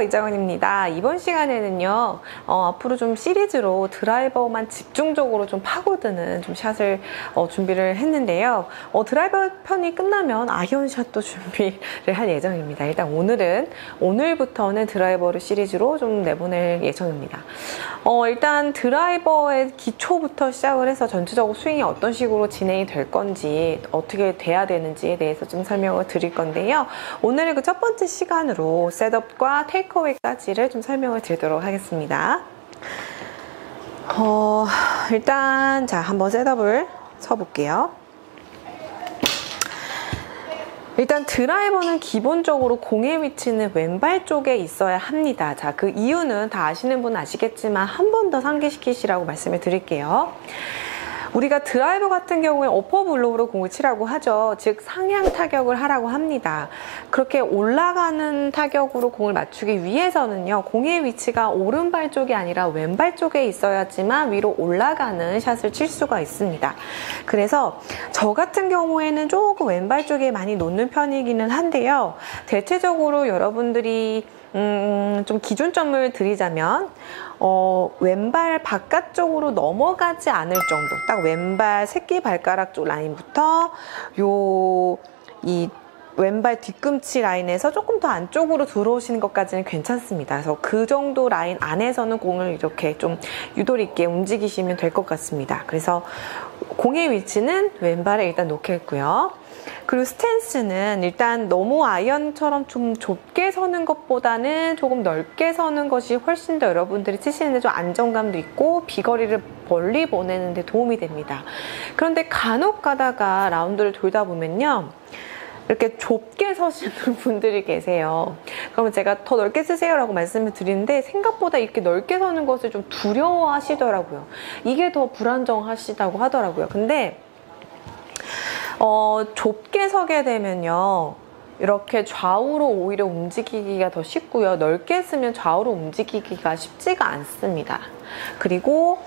안녕하세요, 이정은입니다. 이번 시간에는요, 앞으로 좀 시리즈로 드라이버만 집중적으로 좀 파고드는 좀 샷을 준비를 했는데요. 드라이버 편이 끝나면 아이언샷도 준비를 할 예정입니다. 일단 오늘부터는 드라이버를 시리즈로 좀 내보낼 예정입니다. 일단 드라이버의 기초부터 시작을 해서 전체적으로 스윙이 어떤 식으로 진행이 될 건지, 어떻게 돼야 되는지에 대해서 좀 설명을 드릴 건데요. 오늘의 그 첫 번째 시간으로 셋업과 테이크어웨이까지를 좀 설명을 드리도록 하겠습니다. 일단 한번 셋업을 쳐볼게요. 일단 드라이버는 기본적으로 공의 위치는 왼발 쪽에 있어야 합니다. 자, 그 이유는 다 아시는 분은 아시겠지만 한 번 더 상기시키시라고 말씀을 드릴게요. 우리가 드라이버 같은 경우에 어퍼 블로우로 공을 치라고 하죠. 즉 상향 타격을 하라고 합니다. 그렇게 올라가는 타격으로 공을 맞추기 위해서는요, 공의 위치가 오른발 쪽이 아니라 왼발 쪽에 있어야지만 위로 올라가는 샷을 칠 수가 있습니다. 그래서 저 같은 경우에는 조금 왼발 쪽에 많이 놓는 편이기는 한데요. 대체적으로 여러분들이 좀 기준점을 드리자면 왼발 바깥쪽으로 넘어가지 않을 정도, 딱 왼발 새끼 발가락 쪽 라인부터 이 왼발 뒤꿈치 라인에서 조금 더 안쪽으로 들어오시는 것까지는 괜찮습니다. 그래서 그 정도 라인 안에서는 공을 이렇게 좀 유도리 있게 움직이시면 될 것 같습니다. 그래서 공의 위치는 왼발에 일단 놓겠고요. 그리고 스탠스는 일단 너무 아이언처럼 좀 좁게 서는 것보다는 조금 넓게 서는 것이 훨씬 더 여러분들이 치시는데 좀 안정감도 있고 비거리를 멀리 보내는 데 도움이 됩니다. 그런데 간혹 가다가 라운드를 돌다 보면요, 이렇게 좁게 서시는 분들이 계세요. 그러면 제가 더 넓게 쓰세요 라고 말씀을 드리는데 생각보다 이렇게 넓게 서는 것을 좀 두려워 하시더라고요. 이게 더 불안정하시다고 하더라고요. 근데 좁게 서게 되면요, 이렇게 좌우로 오히려 움직이기가 더 쉽고요. 넓게 쓰면 좌우로 움직이기가 쉽지가 않습니다. 그리고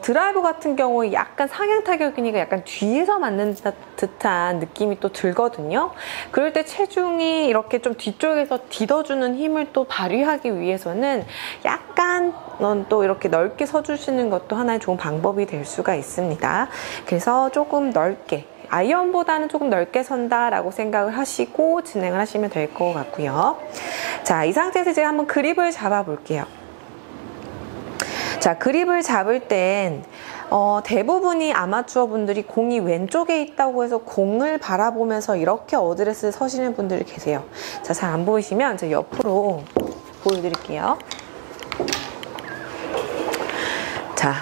드라이버 같은 경우에 약간 상향 타격이니까 약간 뒤에서 맞는 듯한 느낌이 또 들거든요. 그럴 때 체중이 이렇게 좀 뒤쪽에서 디뎌주는 힘을 또 발휘하기 위해서는 약간 또 이렇게 넓게 서주시는 것도 하나의 좋은 방법이 될 수가 있습니다. 그래서 조금 넓게, 아이언보다는 조금 넓게 선다라고 생각을 하시고 진행을 하시면 될 것 같고요. 자, 이 상태에서 제가 한번 그립을 잡아 볼게요. 자, 그립을 잡을 땐 대부분이 아마추어 분들이 공이 왼쪽에 있다고 해서 공을 바라보면서 이렇게 어드레스를 서시는 분들이 계세요. 자, 잘 안 보이시면 제가 옆으로 보여드릴게요. 자,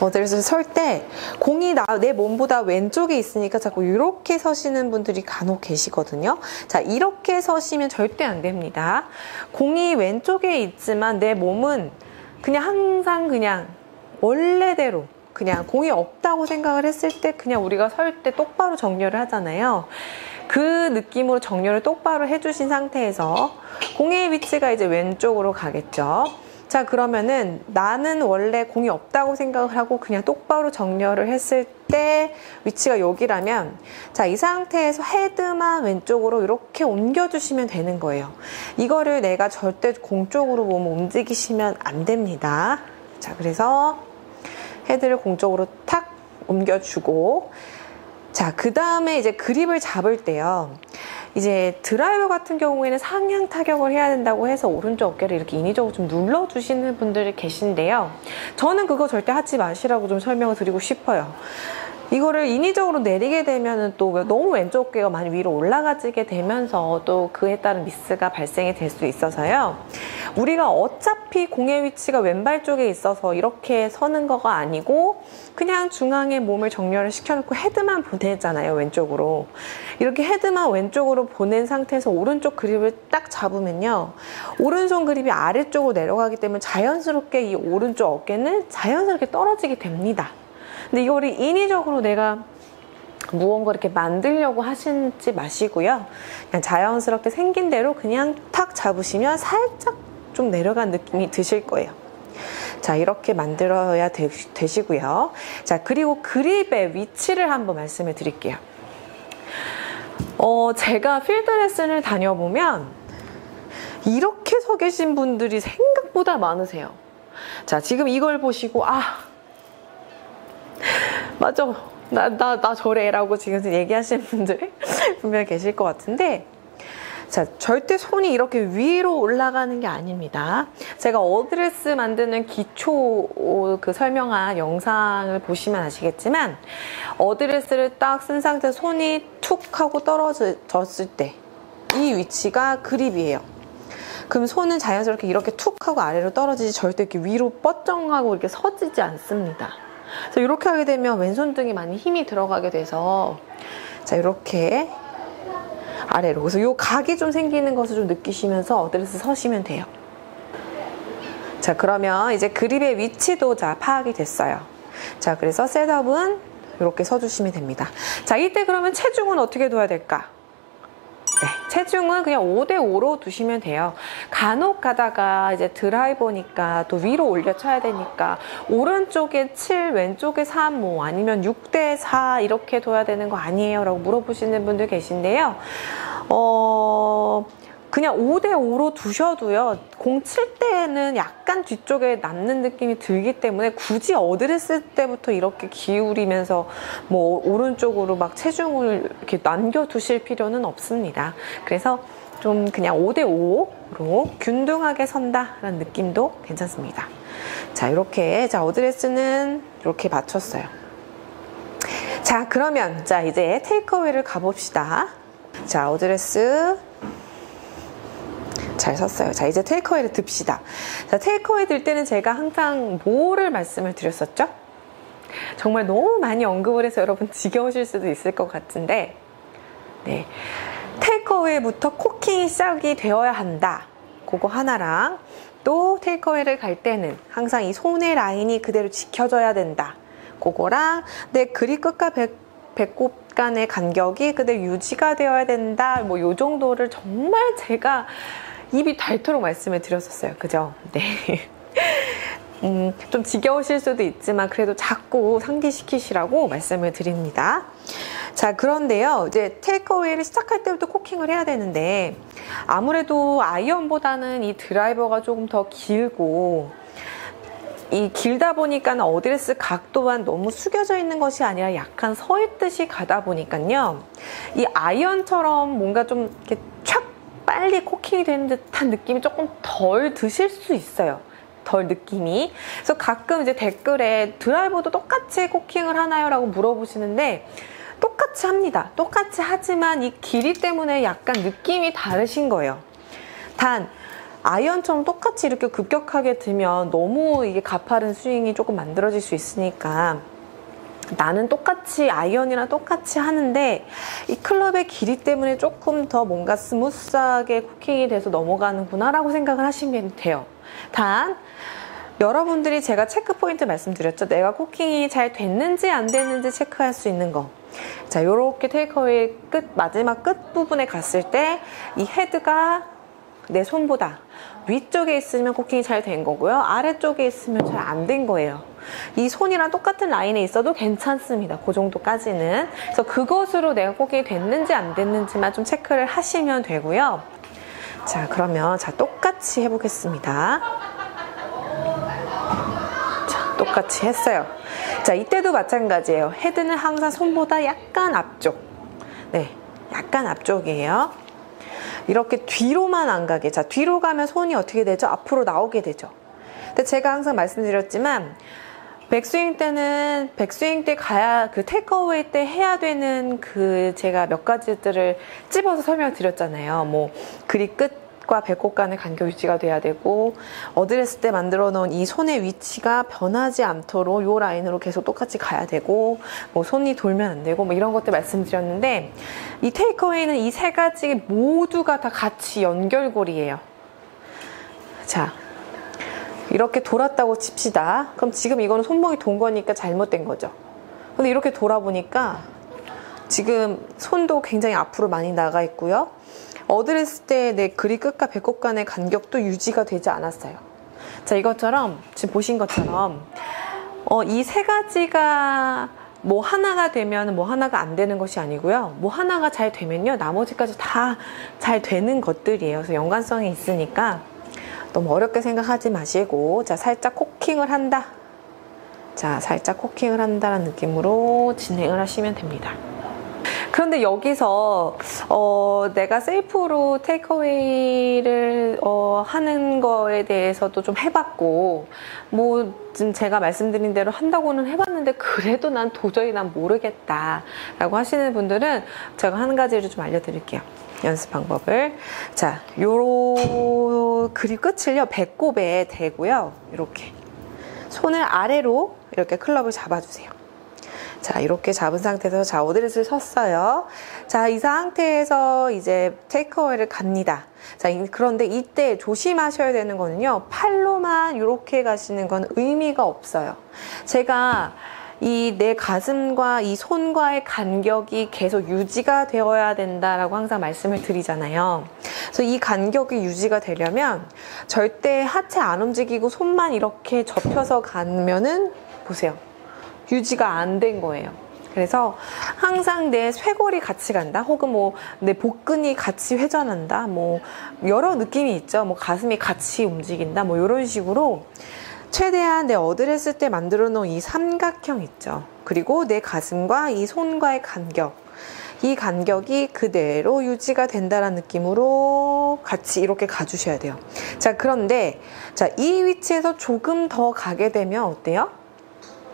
어드레스를 설 때 공이 내 몸보다 왼쪽에 있으니까 자꾸 이렇게 서시는 분들이 간혹 계시거든요. 자, 이렇게 서시면 절대 안 됩니다. 공이 왼쪽에 있지만 내 몸은 그냥 항상 그냥 원래대로 그냥 공이 없다고 생각을 했을 때 그냥 우리가 설 때 똑바로 정렬을 하잖아요. 그 느낌으로 정렬을 똑바로 해주신 상태에서 공의 위치가 이제 왼쪽으로 가겠죠. 자, 그러면은 나는 원래 공이 없다고 생각을 하고 그냥 똑바로 정렬을 했을 때 위치가 여기라면, 자, 이 상태에서 헤드만 왼쪽으로 이렇게 옮겨주시면 되는 거예요. 이거를 내가 절대 공 쪽으로 몸을 움직이시면 안 됩니다. 자, 그래서 헤드를 공 쪽으로 탁 옮겨주고, 자, 그 다음에 이제 그립을 잡을 때요, 이제 드라이버 같은 경우에는 상향 타격을 해야 된다고 해서 오른쪽 어깨를 이렇게 인위적으로 좀 눌러주시는 분들이 계신데요. 저는 그거 절대 하지 마시라고 좀 설명을 드리고 싶어요. 이거를 인위적으로 내리게 되면은 또 너무 왼쪽 어깨가 많이 위로 올라가지게 되면서 또 그에 따른 미스가 발생이 될 수 있어서요. 우리가 어차피 공의 위치가 왼발 쪽에 있어서 이렇게 서는 거가 아니고 그냥 중앙에 몸을 정렬을 시켜놓고 헤드만 보내잖아요, 왼쪽으로. 이렇게 헤드만 왼쪽으로 보낸 상태에서 오른쪽 그립을 딱 잡으면요, 오른손 그립이 아래쪽으로 내려가기 때문에 자연스럽게 이 오른쪽 어깨는 자연스럽게 떨어지게 됩니다. 근데 이거를 인위적으로 내가 무언가 이렇게 만들려고 하시지 마시고요. 그냥 자연스럽게 생긴 대로 그냥 탁 잡으시면 살짝 좀 내려간 느낌이 드실 거예요. 자, 이렇게 만들어야 되시고요. 자, 그리고 그립의 위치를 한번 말씀해 드릴게요. 제가 필드 레슨을 다녀보면 이렇게 서 계신 분들이 생각보다 많으세요. 자, 지금 이걸 보시고 맞아, 나 저래 라고 지금 얘기하시는 분들 분명히 계실 것 같은데, 자, 절대 손이 이렇게 위로 올라가는 게 아닙니다. 제가 어드레스 만드는 기초 그 설명한 영상을 보시면 아시겠지만, 어드레스를 딱 쓴 상태에서 손이 툭 하고 떨어졌을 때 이 위치가 그립이에요. 그럼 손은 자연스럽게 이렇게 툭 하고 아래로 떨어지지 절대 이렇게 위로 뻗정하고 이렇게 서지지 않습니다. 그래서 이렇게 하게 되면 왼손등에 많이 힘이 들어가게 돼서, 자, 이렇게 아래로. 그래서 이 각이 좀 생기는 것을 좀 느끼시면서 어드레스 서시면 돼요. 자, 그러면 이제 그립의 위치도 자, 파악이 됐어요. 자, 그래서 셋업은 이렇게 서주시면 됩니다. 자, 이때 그러면 체중은 어떻게 둬야 될까? 네, 체중은 그냥 5대5로 두시면 돼요. 간혹 가다가 이제 드라이버니까 또 위로 올려 쳐야 되니까 오른쪽에 7, 왼쪽에 3, 뭐 아니면 6대4 이렇게 둬야 되는 거 아니에요? 라고 물어보시는 분들 계신데요. 그냥 5대5로 두셔도요, 공 칠 때는 약간 뒤쪽에 남는 느낌이 들기 때문에 굳이 어드레스 때부터 이렇게 기울이면서 뭐 오른쪽으로 막 체중을 이렇게 남겨두실 필요는 없습니다. 그래서 좀 그냥 5대5로 균등하게 선다라는 느낌도 괜찮습니다. 자, 이렇게, 자, 어드레스는 이렇게 맞췄어요. 자, 그러면, 자, 이제 테이크어웨이를 가봅시다. 자, 어드레스 잘 섰어요. 자, 이제 테이크어웨이를 듭시다. 자, 테이크어웨이 들 때는 제가 항상 뭐를 말씀을 드렸었죠? 정말 너무 많이 언급을 해서 여러분 지겨우실 수도 있을 것 같은데, 네, 테이크어웨이부터 코킹이 시작이 되어야 한다. 그거 하나랑, 또 테이크어웨이를 갈 때는 항상 이 손의 라인이 그대로 지켜져야 된다. 그거랑, 내 그립 끝과 배꼽 간의 간격이 그대로 유지가 되어야 된다. 뭐 요 정도를 정말 제가 입이 닳도록 말씀을 드렸었어요. 그죠? 네. 좀 지겨우실 수도 있지만 그래도 자꾸 상기시키시라고 말씀을 드립니다. 자, 그런데요, 이제 테이크어웨이를 시작할 때부터 코킹을 해야 되는데, 아무래도 아이언보다는 이 드라이버가 조금 더 길고, 이 길다 보니까 어드레스 각 또한 너무 숙여져 있는 것이 아니라 약간 서 있듯이 가다 보니까요, 이 아이언처럼 뭔가 좀 이렇게 촥 빨리 코킹이 되는 듯한 느낌이 조금 덜 드실 수 있어요. 덜 느낌이. 그래서 가끔 이제 댓글에 드라이버도 똑같이 코킹을 하나요? 라고 물어보시는데, 똑같이 합니다. 똑같이 하지만 이 길이 때문에 약간 느낌이 다르신 거예요. 단, 아이언처럼 똑같이 이렇게 급격하게 들면 너무 이게 가파른 스윙이 조금 만들어질 수 있으니까, 나는 똑같이 아이언이랑 똑같이 하는데 이 클럽의 길이 때문에 조금 더 뭔가 스무스하게 코킹이 돼서 넘어가는구나 라고 생각을 하시면 돼요. 단, 여러분들이 제가 체크 포인트 말씀드렸죠. 내가 코킹이 잘 됐는지 안 됐는지 체크할 수 있는 거. 자, 요렇게 테이크어웨이 마지막 끝 부분에 갔을 때 이 헤드가 내 손보다 위쪽에 있으면 코킹이 잘 된 거고요. 아래쪽에 있으면 잘 안 된 거예요. 이 손이랑 똑같은 라인에 있어도 괜찮습니다. 그 정도까지는. 그래서 그것으로 내가 코킹이 됐는지 안 됐는지만 좀 체크를 하시면 되고요. 자, 그러면 자, 똑같이 해보겠습니다. 자, 똑같이 했어요. 자, 이때도 마찬가지예요. 헤드는 항상 손보다 약간 앞쪽. 네, 약간 앞쪽이에요. 이렇게 뒤로만 안 가게. 자, 뒤로 가면 손이 어떻게 되죠? 앞으로 나오게 되죠. 근데 제가 항상 말씀드렸지만, 백스윙 때는 백스윙 때 가야, 그 테이크어웨이 때 해야 되는 그 제가 몇 가지들을 찝어서 설명드렸잖아요. 뭐 그립 끝과 배꼽 간의 간격 유지가 돼야 되고, 어드레스 때 만들어 놓은 이 손의 위치가 변하지 않도록 이 라인으로 계속 똑같이 가야 되고, 뭐 손이 돌면 안 되고, 뭐 이런 것들 말씀드렸는데, 이 테이크어웨이는 이 세 가지 모두가 다 같이 연결고리예요. 자, 이렇게 돌았다고 칩시다. 그럼 지금 이거는 손목이 돈 거니까 잘못된 거죠. 근데 이렇게 돌아보니까 지금 손도 굉장히 앞으로 많이 나가 있고요. 어드레스 때 내 그립 끝과 배꼽 간의 간격도 유지가 되지 않았어요. 자, 이것처럼 지금 보신 것처럼 이 세 가지가 뭐 하나가 되면 뭐 하나가 안 되는 것이 아니고요. 뭐 하나가 잘 되면요, 나머지까지 다 잘 되는 것들이에요. 그래서 연관성이 있으니까 너무 어렵게 생각하지 마시고, 자, 살짝 코킹을 한다. 자, 살짝 코킹을 한다는 느낌으로 진행을 하시면 됩니다. 그런데 여기서 내가 셀프로 테이크어웨이를 하는 거에 대해서도 좀 해봤고, 뭐 지금 제가 말씀드린 대로 한다고는 해봤는데 그래도 난 도저히 난 모르겠다 라고 하시는 분들은 제가 한 가지를 좀 알려드릴게요. 연습 방법을. 자, 그립 끝을요, 배꼽에 대고요, 이렇게 손을 아래로 이렇게 클럽을 잡아주세요. 자, 이렇게 잡은 상태에서, 자, 어드레스를 섰어요. 자, 이 상태에서 이제 테이크어웨이를 갑니다. 자, 그런데 이때 조심하셔야 되는 거는요, 팔로만 이렇게 가시는 건 의미가 없어요. 제가 이 내 가슴과 이 손과의 간격이 계속 유지가 되어야 된다라고 항상 말씀을 드리잖아요. 그래서 이 간격이 유지가 되려면 절대 하체 안 움직이고 손만 이렇게 접혀서 가면은, 보세요, 유지가 안 된 거예요. 그래서 항상 내 쇄골이 같이 간다, 혹은 뭐 내 복근이 같이 회전한다, 뭐 여러 느낌이 있죠. 뭐 가슴이 같이 움직인다, 뭐 이런 식으로 최대한 내 어드레스 때 만들어 놓은 이 삼각형 있죠. 그리고 내 가슴과 이 손과의 간격, 이 간격이 그대로 유지가 된다는 느낌으로 같이 이렇게 가주셔야 돼요. 자, 그런데 자, 이 위치에서 조금 더 가게 되면 어때요?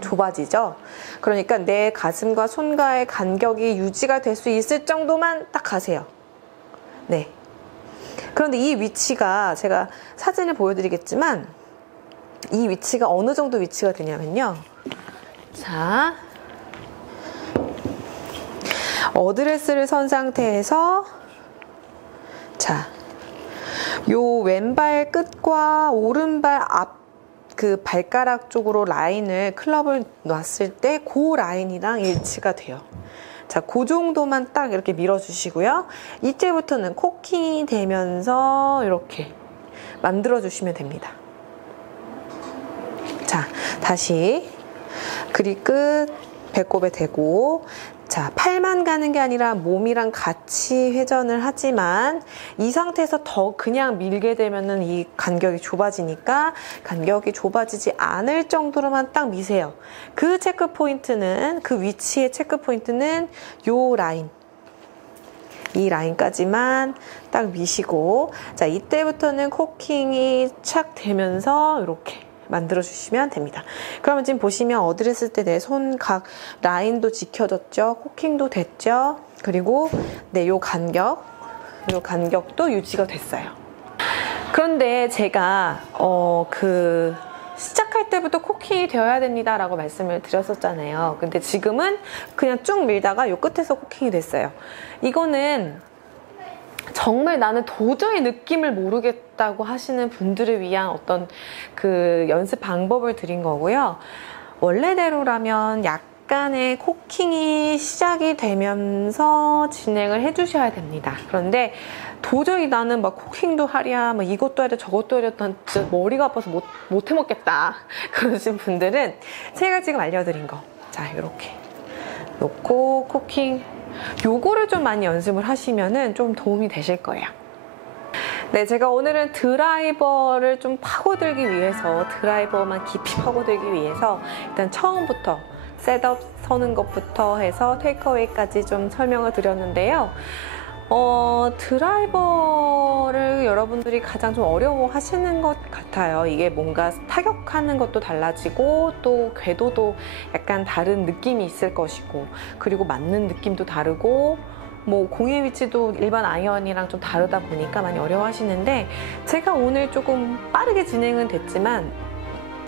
좁아지죠? 그러니까 내 가슴과 손과의 간격이 유지가 될 수 있을 정도만 딱 가세요. 네. 그런데 이 위치가 제가 사진을 보여드리겠지만, 이 위치가 어느 정도 위치가 되냐면요. 자, 어드레스를 선 상태에서, 자, 요 왼발 끝과 오른발 앞 그 발가락 쪽으로 라인을, 클럽을 놨을 때 그 라인이랑 일치가 돼요. 자, 그 정도만 딱 이렇게 밀어주시고요. 이때부터는 코킹이 되면서 이렇게 만들어주시면 됩니다. 자, 다시 그립 끝 배꼽에 대고, 자, 팔만 가는 게 아니라 몸이랑 같이 회전을 하지만, 이 상태에서 더 그냥 밀게 되면은 이 간격이 좁아지니까 간격이 좁아지지 않을 정도로만 딱 미세요. 그 체크 포인트는, 그 위치의 체크 포인트는 요 라인, 이 라인까지만 딱 미시고, 자, 이때부터는 코킹이 착 되면서 이렇게 만들어 주시면 됩니다. 그러면 지금 보시면 어드레스 때 내 손각 라인도 지켜졌죠? 코킹도 됐죠? 그리고 요 간격도 유지가 됐어요. 그런데 제가 시작할 때부터 코킹이 되어야 됩니다 라고 말씀을 드렸었잖아요. 근데 지금은 그냥 쭉 밀다가 요 끝에서 코킹이 됐어요. 이거는 정말 나는 도저히 느낌을 모르겠다고 하시는 분들을 위한 어떤 그 연습 방법을 드린 거고요. 원래대로라면 약간의 코킹이 시작이 되면서 진행을 해주셔야 됩니다. 그런데 도저히 나는 막 코킹도 하랴, 막 이것도 하랴, 저것도 하랴, 난 진짜 머리가 아파서 못 해먹겠다 그러신 분들은 제가 지금 알려드린 거, 자, 이렇게 놓고 코킹, 요거를 좀 많이 연습을 하시면은 좀 도움이 되실 거예요. 네, 제가 오늘은 드라이버를 좀 파고들기 위해서, 드라이버만 깊이 파고들기 위해서 일단 처음부터 셋업 서는 것부터 해서 테이크어웨이까지 좀 설명을 드렸는데요. 드라이버를 여러분들이 가장 좀 어려워하시는 것 같아요. 이게 뭔가 타격하는 것도 달라지고, 또 궤도도 약간 다른 느낌이 있을 것이고, 그리고 맞는 느낌도 다르고, 뭐 공의 위치도 일반 아이언이랑 좀 다르다 보니까 많이 어려워하시는데, 제가 오늘 조금 빠르게 진행은 됐지만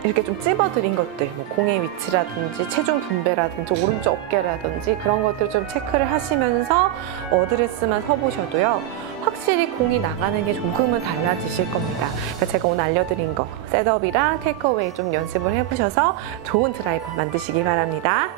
이렇게 좀 찝어드린 것들, 뭐 공의 위치라든지 체중 분배라든지 오른쪽 어깨라든지 그런 것들 좀 체크를 하시면서 어드레스만 서보셔도요, 확실히 공이 나가는 게 조금은 달라지실 겁니다. 그러니까 제가 오늘 알려드린 거, 셋업이랑 테이크어웨이 좀 연습을 해보셔서 좋은 드라이버 만드시기 바랍니다.